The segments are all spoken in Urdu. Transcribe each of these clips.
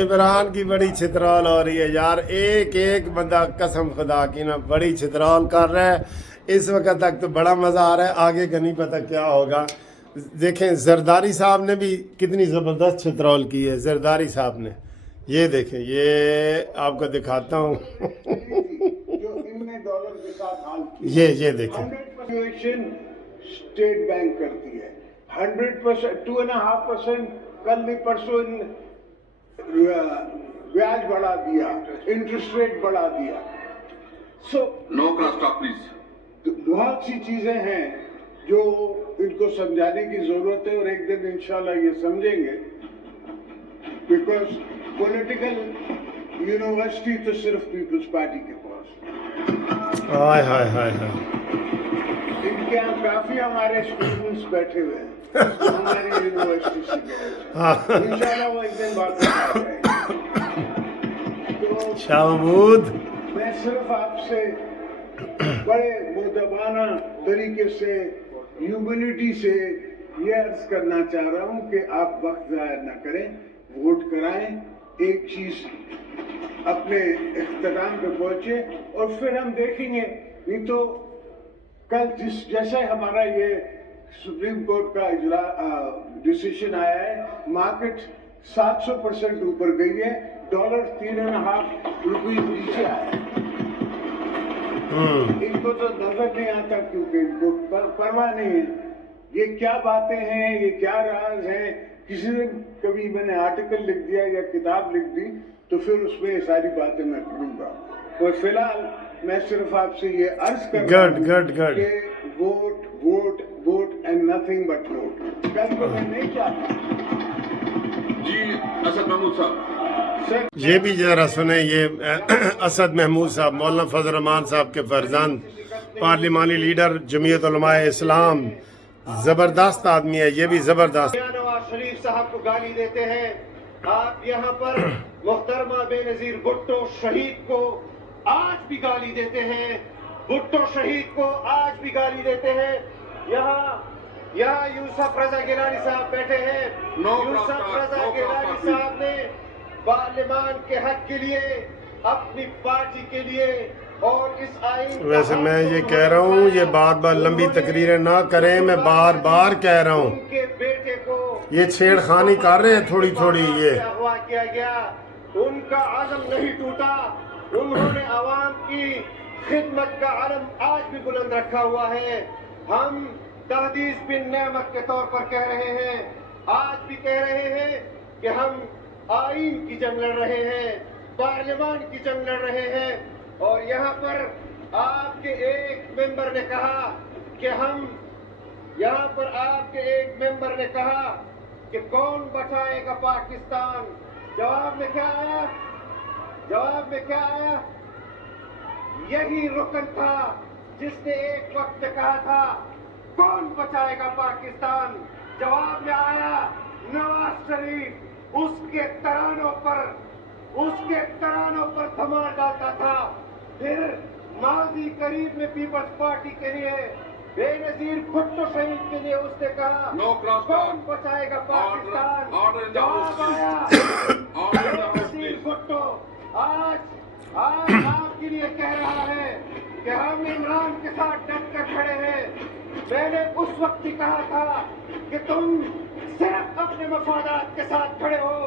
عمران کی بڑی چھترول ہو رہی ہے یار، ایک ایک بندہ قسم خدا کی نا بڑی چھترول کر رہا ہے اس وقت تک، تو بڑا مزہ آ رہا ہے، آگے کا نہیں پتہ کیا ہوگا۔ دیکھیں زرداری صاحب نے بھی کتنی زبردست چھترول کی ہے، زرداری صاحب نے، یہ دیکھیں، یہ آپ کو دکھاتا ہوں یہ دیکھیں، اسٹیٹ بینک کرتی ہے 100%، 2.5% کل نہیں پرسوں بیاج بڑھا دیا، انٹرسٹ ریٹ بڑھا دیا۔ سو نو کراس ٹاک پلیز۔ بہت سی چیزیں ہیں جو ان کو سمجھانے کی ضرورت ہے، اور ایک دن انشاءاللہ یہ سمجھیں گے، بیکاز پولیٹیکل یونیورسٹی تو صرف پیپلز پارٹی کے پاس۔ ہائے ہائے ہائے ہائے، ان کے یہاں کافی ہمارے اسٹوڈنٹس بیٹھے ہوئے ہیں ہماری یونیورسٹی سے گئے، انشاءاللہ وہ ایک دن بات کریں گے۔ تو شاہ محمود، میں صرف آپ سے بڑے مؤدبانہ طریقے سے، ہیومنٹی سے یہ عرض کرنا چاہ رہا ہوں کہ آپ وقت ضائع نہ کریں، ووٹ کرائیں، ایک چیز اپنے اختتام پہ پہنچے، اور پھر ہم دیکھیں گے۔ نہیں تو کل جیسے ہمارا یہ سپریم کورٹ کا ڈیسیشن آیا ہے، مارکیٹ 700% اوپر گئی ہے، ڈالر 3.5 روپے نیچے آیا ہے۔ ان کو تو نظر نہیں آتا کیونکہ ان کو پرواہ نہیں ہے یہ کیا باتیں ہیں، یہ کیا راز ہیں۔ کسی نے کبھی میں نے آرٹیکل لکھ دیا یا کتاب لکھ دی تو پھر اس میں یہ ساری باتیں میں کروں گا، اور فی الحال میں صرف آپ سے یہ عرض کر رہا ہوں کہ vote vote vote and nothing but vote. کل کو میں نہیں چاہتا۔ جی اسد محمود صاحب، یہ بھی ذرا سنیں، یہ اسد محمود صاحب مولانا فضل الرحمان صاحب کے فرزند، پارلیمانی لیڈر جمعیت علماء اسلام، زبردست آدمی ہے یہ بھی، زبردست۔ نواز شریف صاحب کو گالی دیتے ہیں، آپ یہاں پر محترمہ بے نظیر بھٹو شہید کو آج بھی گالی دیتے ہیں، بھٹو شہید کو آج بھی گالی دیتے ہیں۔ یہاں یوسف رضا گیلانی صاحب بیٹھے ہیں، یوسف رضا گیلانی صاحب نے پارلیمان کے حق کے لیے، اپنی پارٹی کے لیے اور اس آئین، ویسے میں یہ کہہ رہا ہوں یہ بار بار لمبی تقریریں نہ کریں، میں بار بار کہہ رہا ہوں ان کے بیٹے کو یہ چھیڑ خانی کر رہے ہیں تھوڑی تھوڑی، یہ اغوا کیا گیا، ان کا عزم نہیں ٹوٹا، انہوں نے عوام کی خدمت کا علم آج بھی بلند رکھا ہوا ہے۔ ہم تحدیث بن نعمت کے طور پر کہہ رہے ہیں، آج بھی کہہ رہے ہیں کہ ہم آئین کی جنگ لڑ رہے ہیں، پارلیمان کی جنگ لڑ رہے ہیں، اور یہاں پر آپ کے ایک ممبر نے کہا کہ یہاں پر آپ کے ایک ممبر نے کہا کہ کون بچائے گا پاکستان؟ جواب میں کیا آیا؟ جواب میں کیا آیا؟ یہی رکن تھا جس نے ایک وقت کہا تھا کون بچائے گا پاکستان؟ جواب میں آیا نواز شریف، اس کے ترانوں پر دھمال ڈالتا تھا۔ پھر ماضی قریب میں پیپلز پارٹی کے لیے بے نظیر بھٹو شہید کے لیے اس نے کہا کون بچائے گا پاکستان؟ جواب آیا بے نظیر بھٹو آج آپ کے لیے کہہ رہا ہے کہ ہم عمران کے ساتھ ڈٹ کر کھڑے ہیں۔ میں نے اس وقت ہی کہا تھا کہ تم صرف اپنے مفادات کے ساتھ کھڑے ہو،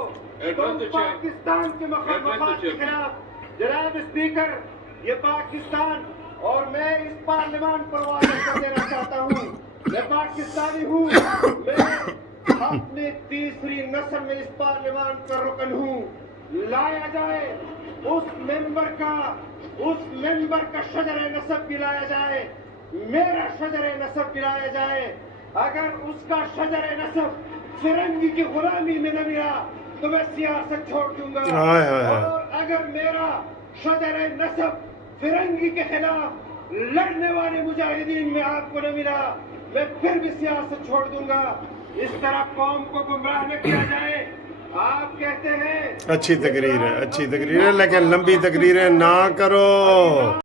تم پاکستان کے مفادات کے خلاف۔ جناب اسپیکر، یہ پاکستان، اور میں اس پارلیمان پر واضح کر دینا چاہتا ہوں، میں پاکستانی ہوں، میں اپنی تیسری نسل میں اس پارلیمان کا رکن ہوں۔ لایا جائے اس ممبر کا شجر نسب بھی لایا جائے، میرا شجر نسب بھی لایا جائے۔ اگر اس کا شجر نسب فرنگی کی غلامی میں نہ ملا تو میں سیاست چھوڑ دوں گا، اور اگر میرا شجر نسب فرنگی کے خلاف لڑنے والے مجاہدین میں آپ کو نہ ملا میں پھر بھی سیاست چھوڑ دوں گا۔ اس طرح قوم کو گمراہ نہ کیا جائے۔ آپ کہتے ہیں اچھی تقریر ہے لیکن لمبی تقریریں نہ کرو۔